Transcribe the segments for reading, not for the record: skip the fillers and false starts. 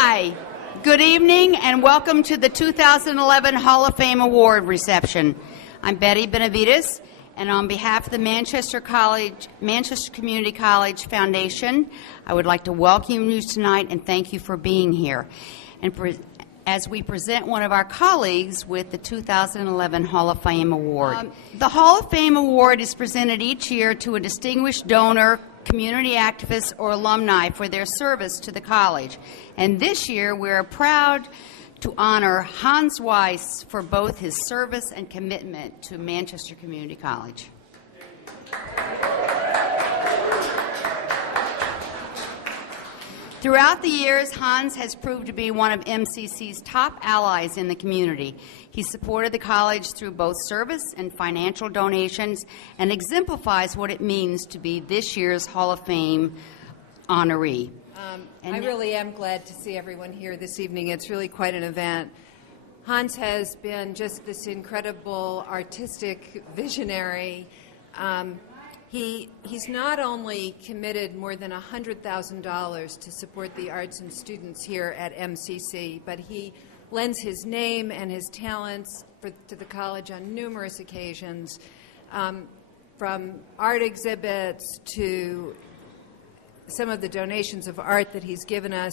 Hi, good evening and welcome to the 2011 Hall of Fame Award reception. I'm Betty Benavides, and on behalf of the Manchester Community College Foundation, I would like to welcome you tonight and thank you for being here. And as we present one of our colleagues with the 2011 Hall of Fame Award. The Hall of Fame Award is presented each year to a distinguished donor, community activist, or alumni for their service to the college. And this year, we're proud to honor Hans Weiss for both his service and commitment to Manchester Community College. Throughout the years, Hans has proved to be one of MCC's top allies in the community. He supported the college through both service and financial donations and exemplifies what it means to be this year's Hall of Fame honoree. I really am glad to see everyone here this evening. It's really quite an event. Hans has been just this incredible artistic visionary. He's not only committed more than $100,000 to support the arts and students here at MCC, but he lends his name and his talents to the college on numerous occasions, from art exhibits to some of the donations of art that he's given us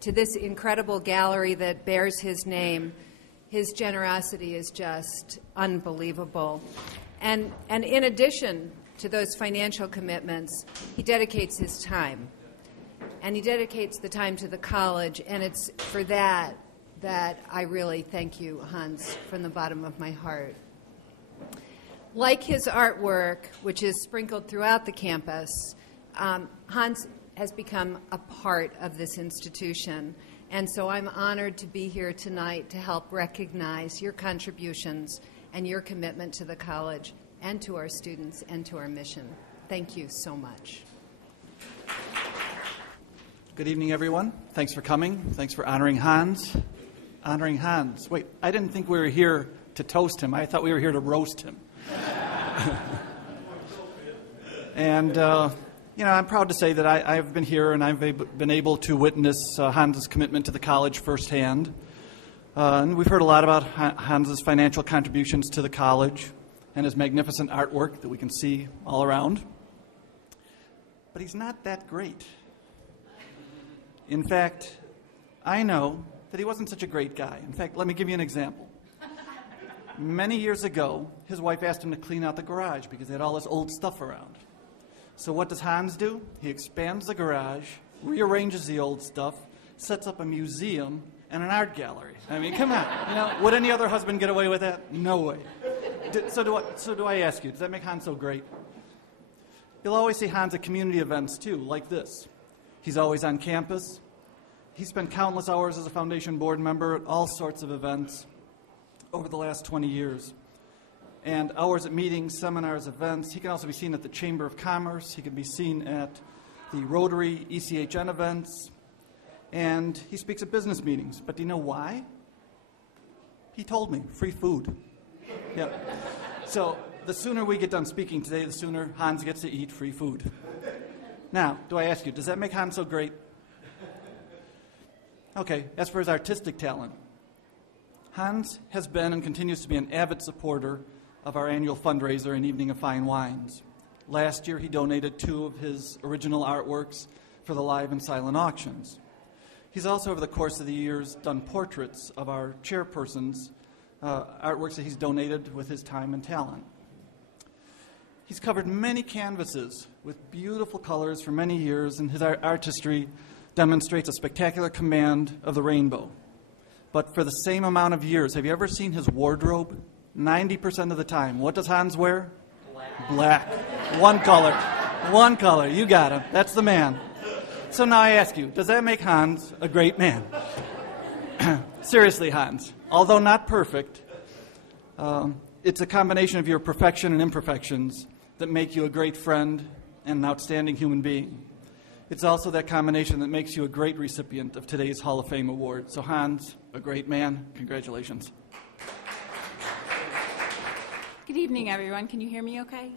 to this incredible gallery that bears his name. His generosity is just unbelievable. And in addition to those financial commitments, he dedicates his time. And he dedicates the time to the college, and it's for that I really thank you, Hans, from the bottom of my heart. Like his artwork, which is sprinkled throughout the campus, Hans has become a part of this institution. And so I'm honored to be here tonight to help recognize your contributions and your commitment to the college and to our students and to our mission. Thank you so much. Good evening, everyone. Thanks for coming. Thanks for honoring Hans. Honoring Hans. Wait, I didn't think we were here to toast him. I thought we were here to roast him. And, I'm proud to say that I've been here and I've been able to witness Hans's commitment to the college firsthand. And we've heard a lot about Hans's financial contributions to the college and his magnificent artwork that we can see all around. But he's not that great. In fact, I know that he wasn't such a great guy. In fact, let me give you an example. Many years ago, his wife asked him to clean out the garage because they had all this old stuff around. So what does Hans do? He expands the garage, rearranges the old stuff, sets up a museum and an art gallery. I mean, come on. Would any other husband get away with that? No way. So do I ask you, does that make Hans so great? You'll always see Hans at community events, too, like this. He's always on campus. He spent countless hours as a foundation board member at all sorts of events over the last 20 years. And hours at meetings, seminars, events. He can also be seen at the Chamber of Commerce. He can be seen at the Rotary ECHN events. And he speaks at business meetings. But do you know why? He told me, free food. Yep. So the sooner we get done speaking today, the sooner Hans gets to eat free food. Now, do I ask you, does that make Hans so great? Okay, as for his artistic talent, Hans has been and continues to be an avid supporter of our annual fundraiser and Evening of Fine Wines. Last year, he donated 2 of his original artworks for the live and silent auctions. He's also, over the course of the years, done portraits of our chairpersons, artworks that he's donated with his time and talent. He's covered many canvases with beautiful colors for many years, and his artistry demonstrates a spectacular command of the rainbow. But for the same amount of years, have you ever seen his wardrobe? 90% of the time, what does Hans wear? Black. One color. One color. You got him. That's the man. So now I ask you, does that make Hans a great man? Seriously, Hans, although not perfect, it's a combination of your perfection and imperfections that make you a great friend and an outstanding human being. It's also that combination that makes you a great recipient of today's Hall of Fame award. So Hans, a great man, congratulations. Good evening, everyone. Can you hear me okay?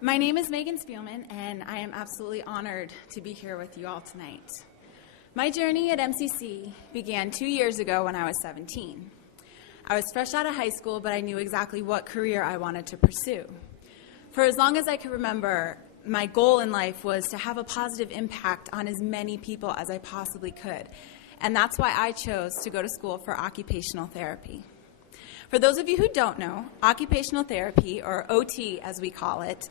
My name is Megan Spielman, and I am absolutely honored to be here with you all tonight. My journey at MCC began 2 years ago when I was 17. I was fresh out of high school, but I knew exactly what career I wanted to pursue. For as long as I could remember, my goal in life was to have a positive impact on as many people as I possibly could. And that's why I chose to go to school for occupational therapy. For those of you who don't know, occupational therapy, or OT as we call it,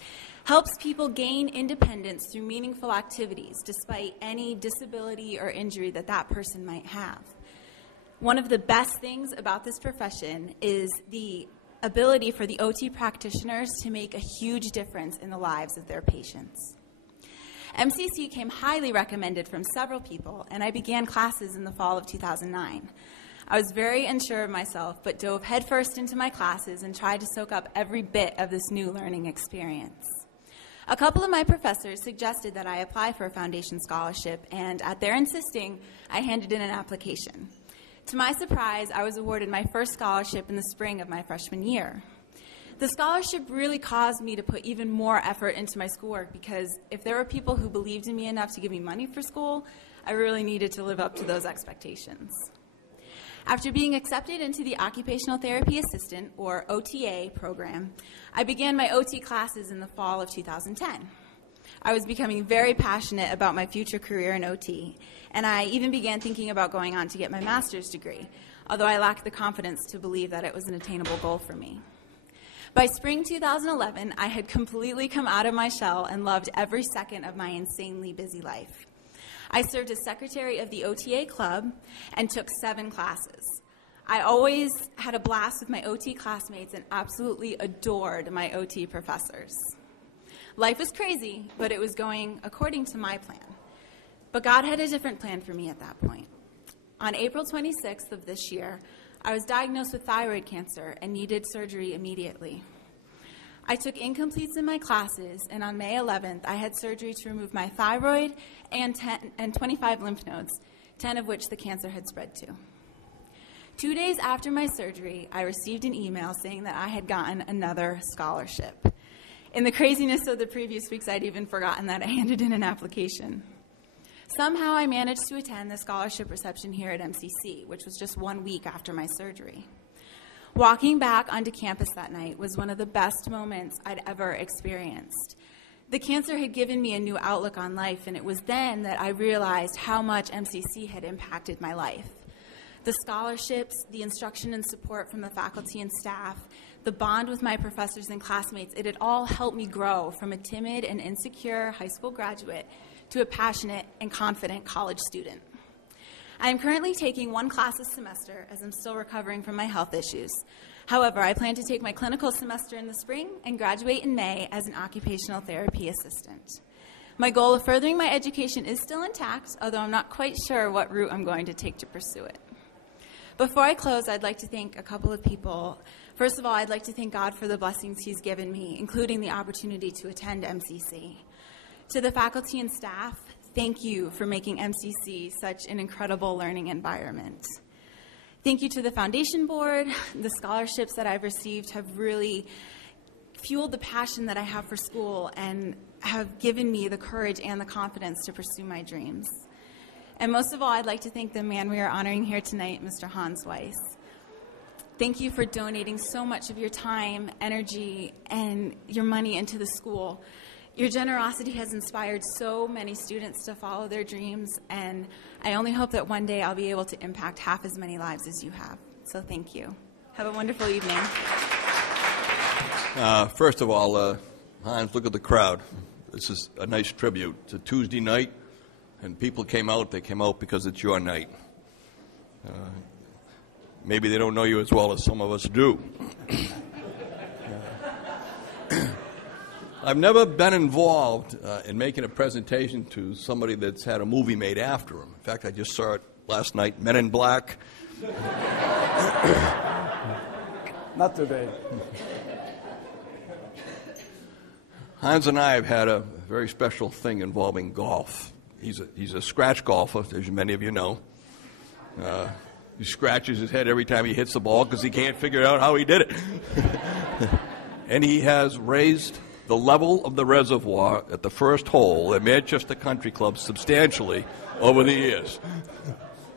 helps people gain independence through meaningful activities despite any disability or injury that that person might have. One of the best things about this profession is the ability for the OT practitioners to make a huge difference in the lives of their patients. MCC came highly recommended from several people, and I began classes in the fall of 2009. I was very unsure of myself, but dove headfirst into my classes and tried to soak up every bit of this new learning experience. A couple of my professors suggested that I apply for a foundation scholarship, and at their insisting, I handed in an application. To my surprise, I was awarded my first scholarship in the spring of my freshman year. The scholarship really caused me to put even more effort into my schoolwork because if there were people who believed in me enough to give me money for school, I really needed to live up to those expectations. After being accepted into the Occupational Therapy Assistant, or OTA, program, I began my OT classes in the fall of 2010. I was becoming very passionate about my future career in OT, and I even began thinking about going on to get my master's degree, although I lacked the confidence to believe that it was an attainable goal for me. By spring 2011, I had completely come out of my shell and loved every second of my insanely busy life. I served as secretary of the OTA club and took 7 classes. I always had a blast with my OT classmates and absolutely adored my OT professors. Life was crazy, but it was going according to my plan. But God had a different plan for me at that point. On April 26th of this year, I was diagnosed with thyroid cancer and needed surgery immediately. I took incompletes in my classes, and on May 11th, I had surgery to remove my thyroid and 25 lymph nodes, 10 of which the cancer had spread to. 2 days after my surgery, I received an email saying that I had gotten another scholarship. In the craziness of the previous weeks, I'd even forgotten that I handed in an application. Somehow I managed to attend the scholarship reception here at MCC, which was just 1 week after my surgery. Walking back onto campus that night was one of the best moments I'd ever experienced. The cancer had given me a new outlook on life, and it was then that I realized how much MCC had impacted my life. The scholarships, the instruction and support from the faculty and staff, the bond with my professors and classmates, it had all helped me grow from a timid and insecure high school graduate to a passionate and confident college student. I am currently taking 1 class a semester as I'm still recovering from my health issues. However, I plan to take my clinical semester in the spring and graduate in May as an occupational therapy assistant. My goal of furthering my education is still intact, although I'm not quite sure what route I'm going to take to pursue it. Before I close, I'd like to thank a couple of people. First of all, I'd like to thank God for the blessings He's given me, including the opportunity to attend MCC. To the faculty and staff, thank you for making MCC such an incredible learning environment. Thank you to the Foundation Board. The scholarships that I've received have really fueled the passion that I have for school and have given me the courage and the confidence to pursue my dreams. And most of all, I'd like to thank the man we are honoring here tonight, Mr. Hans Weiss. Thank you for donating so much of your time, energy, and your money into the school. Your generosity has inspired so many students to follow their dreams, and I only hope that one day I'll be able to impact half as many lives as you have. So thank you. Have a wonderful evening. First of all, Hans, look at the crowd. This is a nice tribute. It's a Tuesday night, and people came out. They came out because it's your night. Maybe they don't know you as well as some of us do. I've never been involved in making a presentation to somebody that's had a movie made after him. In fact, I just saw it last night, Men in Black. Not today. Hans and I have had a very special thing involving golf. He's a scratch golfer, as many of you know. He scratches his head every time he hits the ball because he can't figure out how he did it. And he has raised the level of the reservoir at the first hole at Manchester Country Club substantially over the years.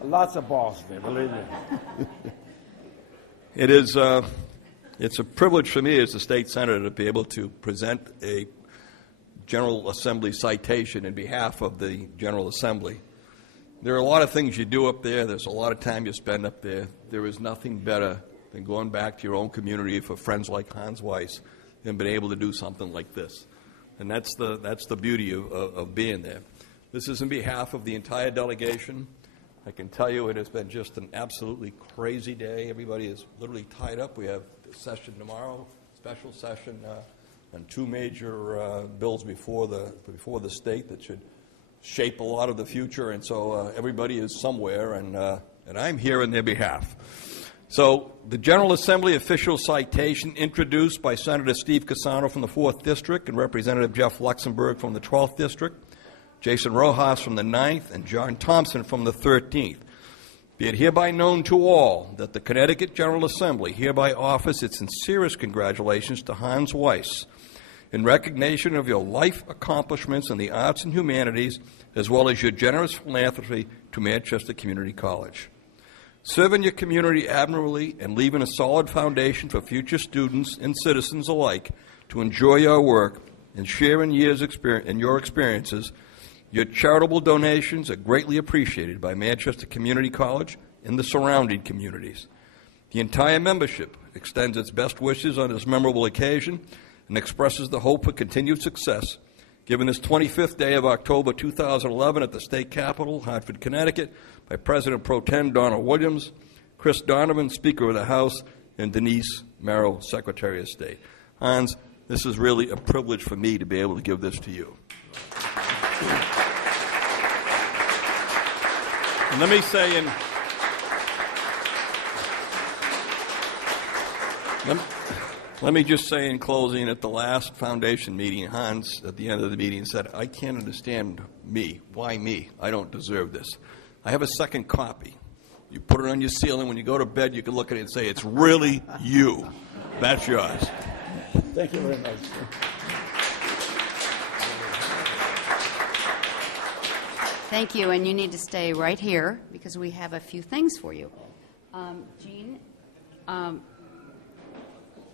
Lots of balls there, believe me. It is, it's a privilege for me as the state senator to be able to present a General Assembly citation in behalf of the General Assembly. There are a lot of things you do up there. There's a lot of time you spend up there. There is nothing better than going back to your own community for friends like Hans Weiss and being able to do something like this. And that's the beauty of being there. This is in behalf of the entire delegation. I can tell you it has been just an absolutely crazy day. Everybody is literally tied up. We have a session tomorrow, special session on two major bills before the state that should shape a lot of the future. And so everybody is somewhere, and I'm here on their behalf. So the General Assembly official citation introduced by Senator Steve Cassano from the 4th District and Representative Jeff Luxembourg from the 12th District, Jason Rojas from the 9th, and John Thompson from the 13th. Be it hereby known to all that the Connecticut General Assembly hereby offers its sincerest congratulations to Hans Weiss in recognition of your life accomplishments in the arts and humanities, as well as your generous philanthropy to Manchester Community College. Serving your community admirably and leaving a solid foundation for future students and citizens alike to enjoy your work and share in your experiences, your charitable donations are greatly appreciated by Manchester Community College and the surrounding communities. The entire membership extends its best wishes on this memorable occasion and expresses the hope for continued success, given this 25th day of October 2011 at the state capitol, Hartford, Connecticut, by President Pro Tem Donald Williams, Chris Donovan, Speaker of the House, and Denise Merrill, Secretary of State. Hans, this is really a privilege for me to be able to give this to you. And let me say let me just say in closing, at the last foundation meeting, Hans, at the end of the meeting, said, I can't understand me. Why me? I don't deserve this. I have a second copy. You put it on your ceiling. When you go to bed, you can look at it and say, it's really you. That's yours. Thank you very much. Thank you, and you need to stay right here because we have a few things for you. Jean,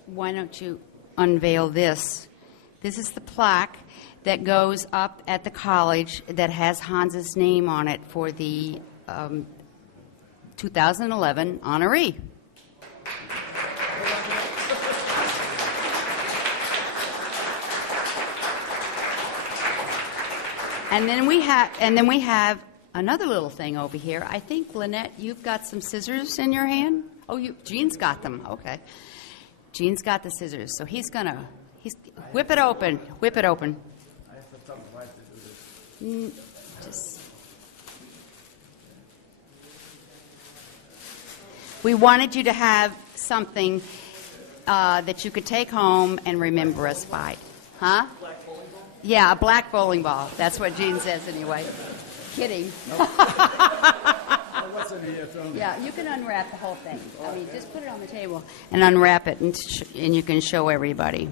why don't you unveil this? This is the plaque that goes up at the college that has Hans's name on it for the 2011 honoree. And then we have another little thing over here. I think, Lynette, you've got some scissors in your hand. Oh, Jean's got them. Okay. Jean's got the scissors, so he's whip it open. Whip it open. I have to tell my wife to do this. We wanted you to have something that you could take home and remember us by. Huh? Black bowling ball? Yeah, a black bowling ball. That's what Jean says anyway. Kidding. Nope. What's in here? Yeah, you can unwrap the whole thing. I mean, just put it on the table and unwrap it, and you can show everybody.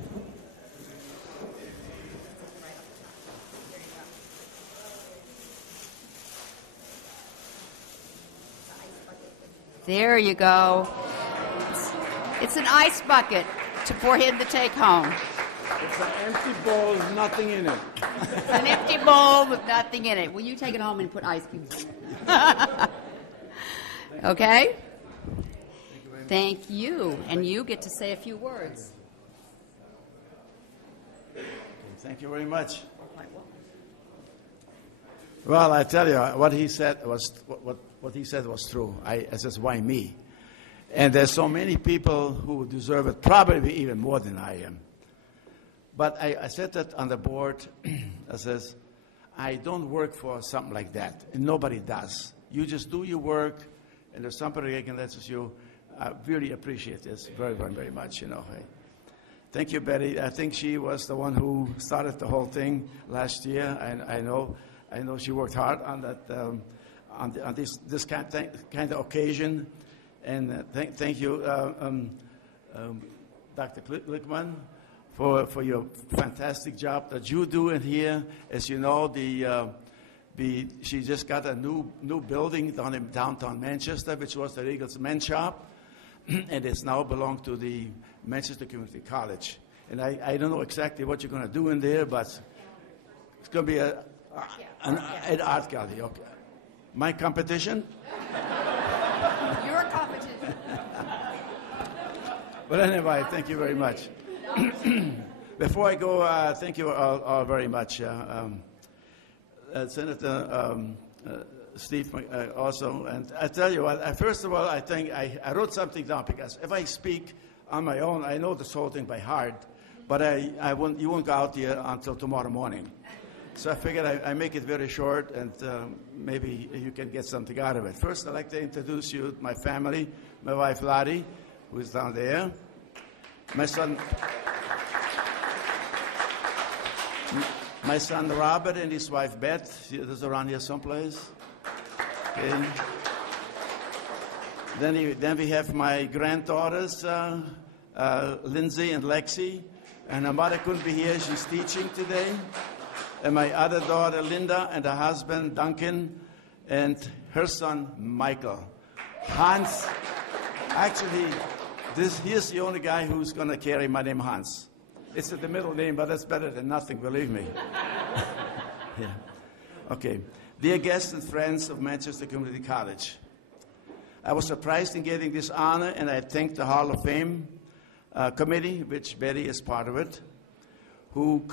There you go. It's an ice bucket for him to take home. It's an empty bowl with nothing in it. It's an empty bowl with nothing in it. Will you take it home and put ice cubes in it? Okay? Thank you. And you get to say a few words. Thank you very much. Well, I tell you, what he said was true. I says, why me? And there's so many people who deserve it, probably even more than I am. But I said that on the board. I says, I don't work for something like that, and nobody does. You just do your work, and there's somebody recognizes you. I really appreciate this very, very, very much. Thank you, Betty. I think she was the one who started the whole thing last year, and I know she worked hard on that, on this kind of occasion. And thank you, Dr. Glickman, for your fantastic job that you do in here. As you know, the She just got a new building down in downtown Manchester, which was the Regal's men's shop, and it's now belonged to the Manchester Community College. And I don't know exactly what you're going to do in there, but it's going to be an art gallery. Okay. My competition? Your competition. But anyway, thank you very much. Before I go, thank you all very much. Senator Steve also. And I tell you what, first of all, I think I wrote something down, because if I speak on my own, I know this whole thing by heart, but you won't go out here until tomorrow morning. So I figured I make it very short, and maybe you can get something out of it. First, I'd like to introduce you to my family, my wife Lottie, who is down there, my son Robert and his wife Beth. There's around here someplace. Okay. Then we have my granddaughters, Lindsay and Lexi, and her mother couldn't be here. She's teaching today. And my other daughter, Linda, and her husband, Duncan, and her son, Michael. Hans, actually, here's the only guy who's going to carry my name, Hans. It's the middle name, but that's better than nothing, believe me. Yeah. Okay. Dear guests and friends of Manchester Community College, I was surprised in getting this honor, and I thank the Hall of Fame committee, which Betty is part of it, who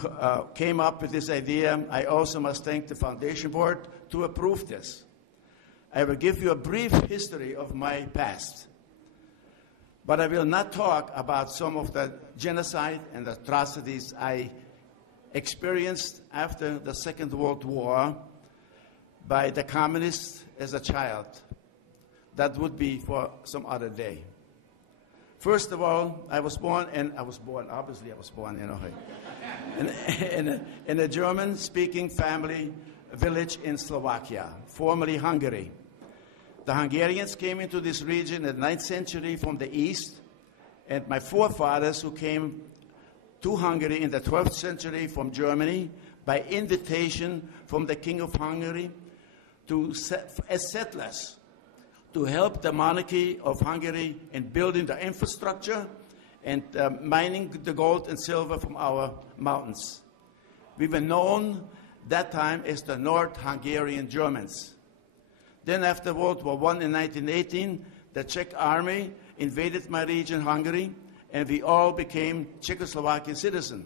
came up with this idea. I also must thank the Foundation Board to approve this. I will give you a brief history of my past, but I will not talk about some of the genocide and atrocities I experienced after the Second World War by the communists as a child. That would be for some other day. First of all, I was born, in a German-speaking family village in Slovakia, formerly Hungary. The Hungarians came into this region in the 9th century from the east, and my forefathers, who came to Hungary in the 12th century from Germany by invitation from the King of Hungary as settlers to help the monarchy of Hungary in building the infrastructure and mining the gold and silver from our mountains. We were known that time as the North Hungarian Germans. Then after World War I in 1918, the Czech army invaded my region, Hungary, and we all became Czechoslovakian citizens.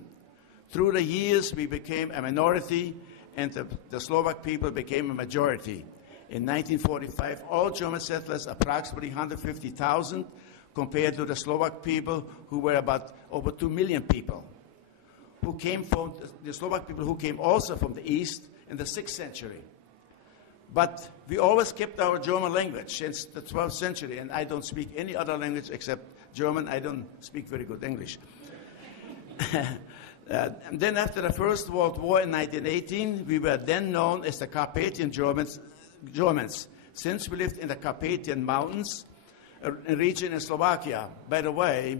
Through the years, we became a minority, and the Slovak people became a majority. In 1945, all German settlers, approximately 150,000, compared to the Slovak people, who were about over 2 million people, who came from the Slovak people who came also from the east in the 6th century. But we always kept our German language since the 12th century, and I don't speak any other language except German. I don't speak very good English. And then after the First World War in 1918, we were then known as the Carpathian Germans, since we lived in the Carpathian Mountains, a region in Slovakia. By the way,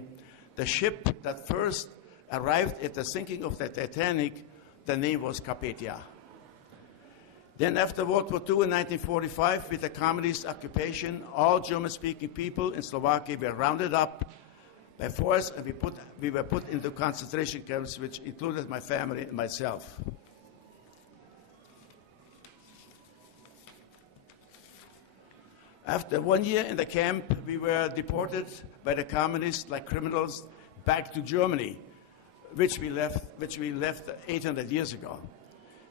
the ship that first arrived at the sinking of the Titanic, the name was Carpathia. Then after World War II in 1945, with the communist occupation, all German-speaking people in Slovakia were rounded up by force, and we were put into concentration camps, which included my family and myself. After 1 year in the camp, we were deported by the communists like criminals back to Germany, which we left 800 years ago.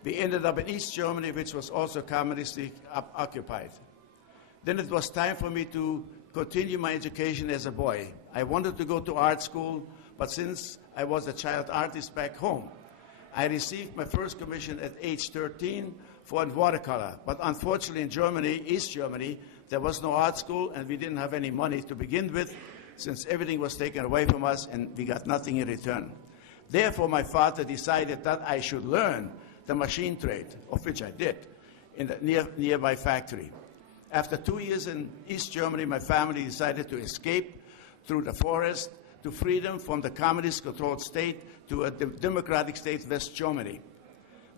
We ended up in East Germany, which was also communistly occupied. Then it was time for me to continue my education as a boy. I wanted to go to art school, but since I was a child artist back home, I received my first commission at age 13 for watercolor. But unfortunately in Germany, East Germany, there was no art school, and we didn't have any money to begin with, since everything was taken away from us and we got nothing in return. Therefore, my father decided that I should learn the machine trade, of which I did, in the nearby factory. After 2 years in East Germany, my family decided to escape through the forest to freedom from the communist-controlled state to a democratic state, West Germany.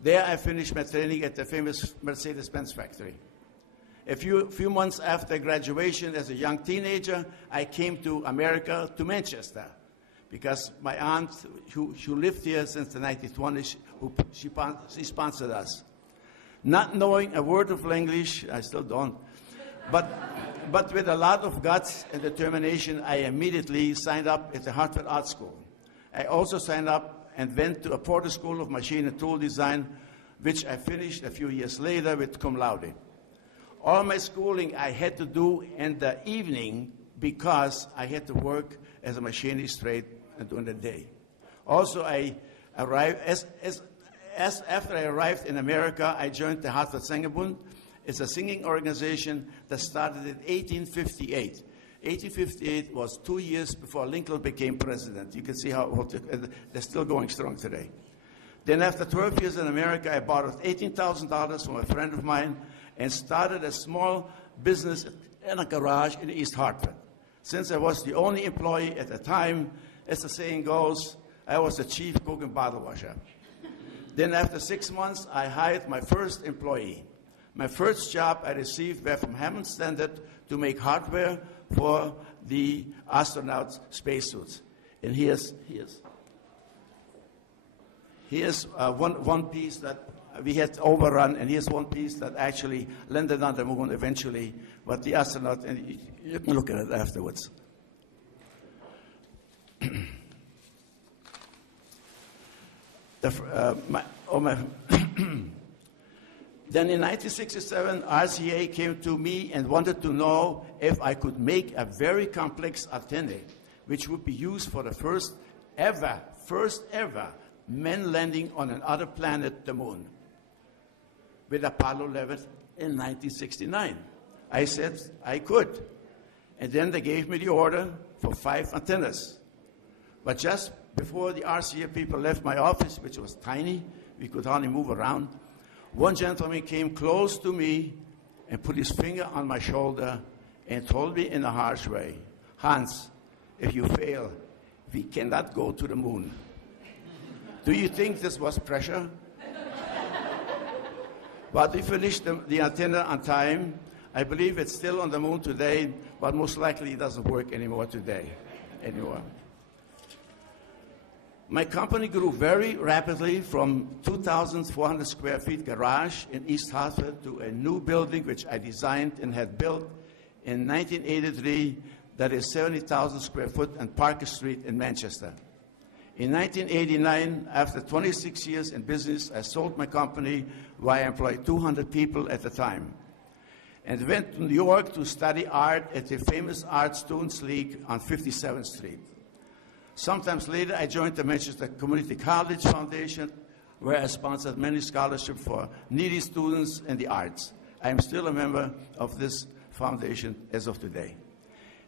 There I finished my training at the famous Mercedes-Benz factory. A few months after graduation as a young teenager, I came to America, to Manchester, because my aunt, who lived here since the 1920s, she sponsored us. Not knowing a word of English, I still don't, but with a lot of guts and determination, I immediately signed up at the Hartford Art School. I also signed up and went to a Porter School of Machine and Tool Design, which I finished a few years later with cum laude. All my schooling I had to do in the evening because I had to work as a machinist trade during the day. Also, I arrived after I arrived in America, I joined the Hartford Sängerbund. It's a singing organization that started in 1858. 1858 was 2 years before Lincoln became president. You can see how they're still going strong today. Then after 12 years in America, I borrowed $18,000 from a friend of mine and started a small business in a garage in East Hartford. Since I was the only employee at the time, as the saying goes, I was the chief cook and bottle washer. Then after 6 months, I hired my first employee. My first job I received were from Hammond Standard to make hardware for the astronauts' spacesuits. And here's one piece that we had overrun, and here's one piece that actually landed on the moon eventually. But the astronaut, and you can look at it afterwards. Then in 1967, RCA came to me and wanted to know if I could make a very complex antenna, which would be used for the first ever men landing on another planet, the moon, with Apollo 11 in 1969. I said I could. And then they gave me the order for 5 antennas. But just before the RCA people left my office, which was tiny, we could hardly move around, one gentleman came close to me and put his finger on my shoulder and told me in a harsh way, "Hans, if you fail, we cannot go to the moon." Do you think this was pressure? But we finished the antenna on time. I believe it's still on the moon today, but most likely it doesn't work anymore today. My company grew very rapidly from 2,400 square feet garage in East Hartford to a new building which I designed and had built in 1983 that is 70,000 square foot on Parker Street in Manchester. In 1989, after 26 years in business, I sold my company where I employed 200 people at the time and went to New York to study art at the famous Art Students League on 57th Street. Sometimes later, I joined the Manchester Community College Foundation, where I sponsored many scholarships for needy students in the arts. I am still a member of this foundation as of today.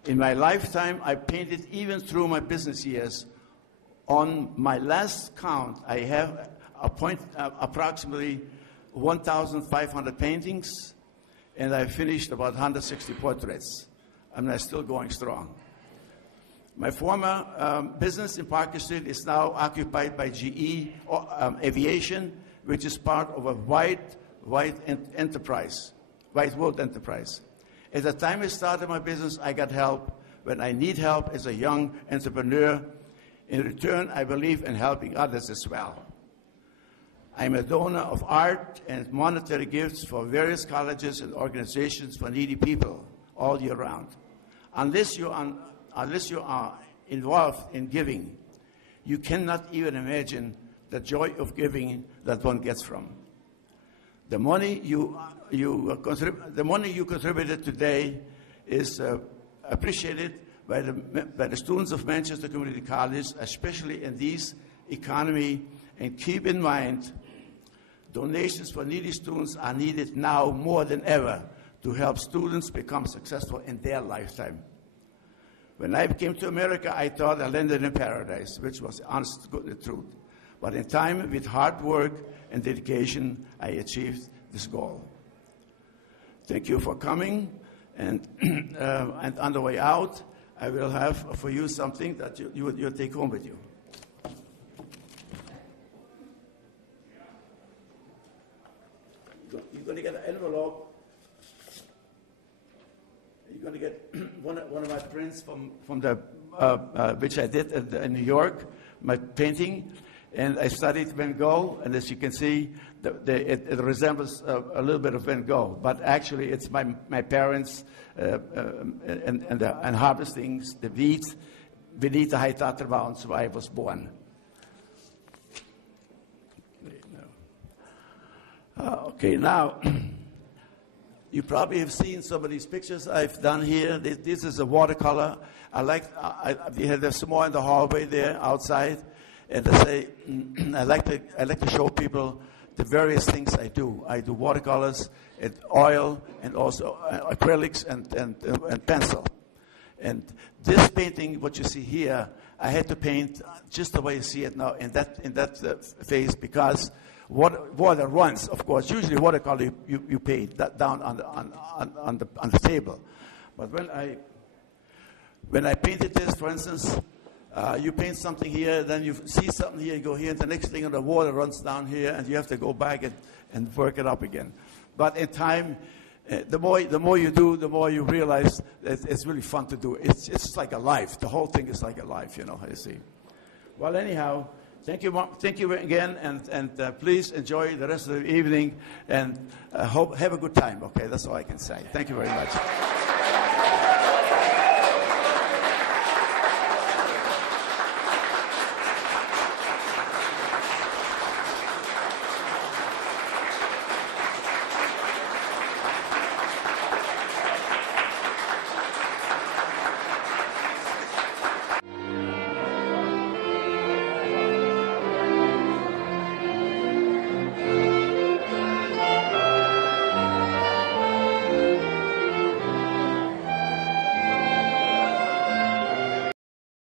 In my lifetime, I painted even through my business years. On my last count, I have approximately 1,500 paintings, and I finished about 160 portraits. And I'm still going strong. My former business in Parker Street is now occupied by GE Aviation, which is part of a white world enterprise. At the time I started my business, I got help when I need help as a young entrepreneur. In return, I believe in helping others as well. I'm a donor of art and monetary gifts for various colleges and organizations for needy people all year round. Unless you are involved in giving, you cannot even imagine the joy of giving that one gets from. The money you contributed today is appreciated by the students of Manchester Community College, especially in this economy. And keep in mind, donations for needy students are needed now more than ever to help students become successful in their lifetime. When I came to America, I thought I landed in paradise, which was honest, good, the truth. But in time, with hard work and dedication, I achieved this goal. Thank you for coming. And on the way out, I will have for you something that you'll take home with you. You're going to get an envelope. You're going to get one of my prints from the which I did in New York, my painting, and I studied Van Gogh. And as you can see, it resembles a little bit of Van Gogh, but actually it's my parents and harvesting the wheat beneath the high Tatrabouts where I was born. Okay, now. You probably have seen some of these pictures I've done here. This is a watercolor. We had some more in the hallway there outside, and I like to show people the various things I do. I do watercolors, and oil, and also acrylics and pencil. And this painting, what you see here, I had to paint just the way you see it now in that phase because. Water runs, of course. Usually, watercolor you paint that down on the table. But when I painted this, for instance, you paint something here, then you see something here, you go here, and the next thing, the water runs down here, and you have to go back and work it up again. But in time, the more you do, the more you realize that it's really fun to do. It's just like a life. The whole thing is like a life, you see. Well, anyhow. Thank you again, and please enjoy the rest of the evening, and have a good time. Okay, that's all I can say. Thank you very much.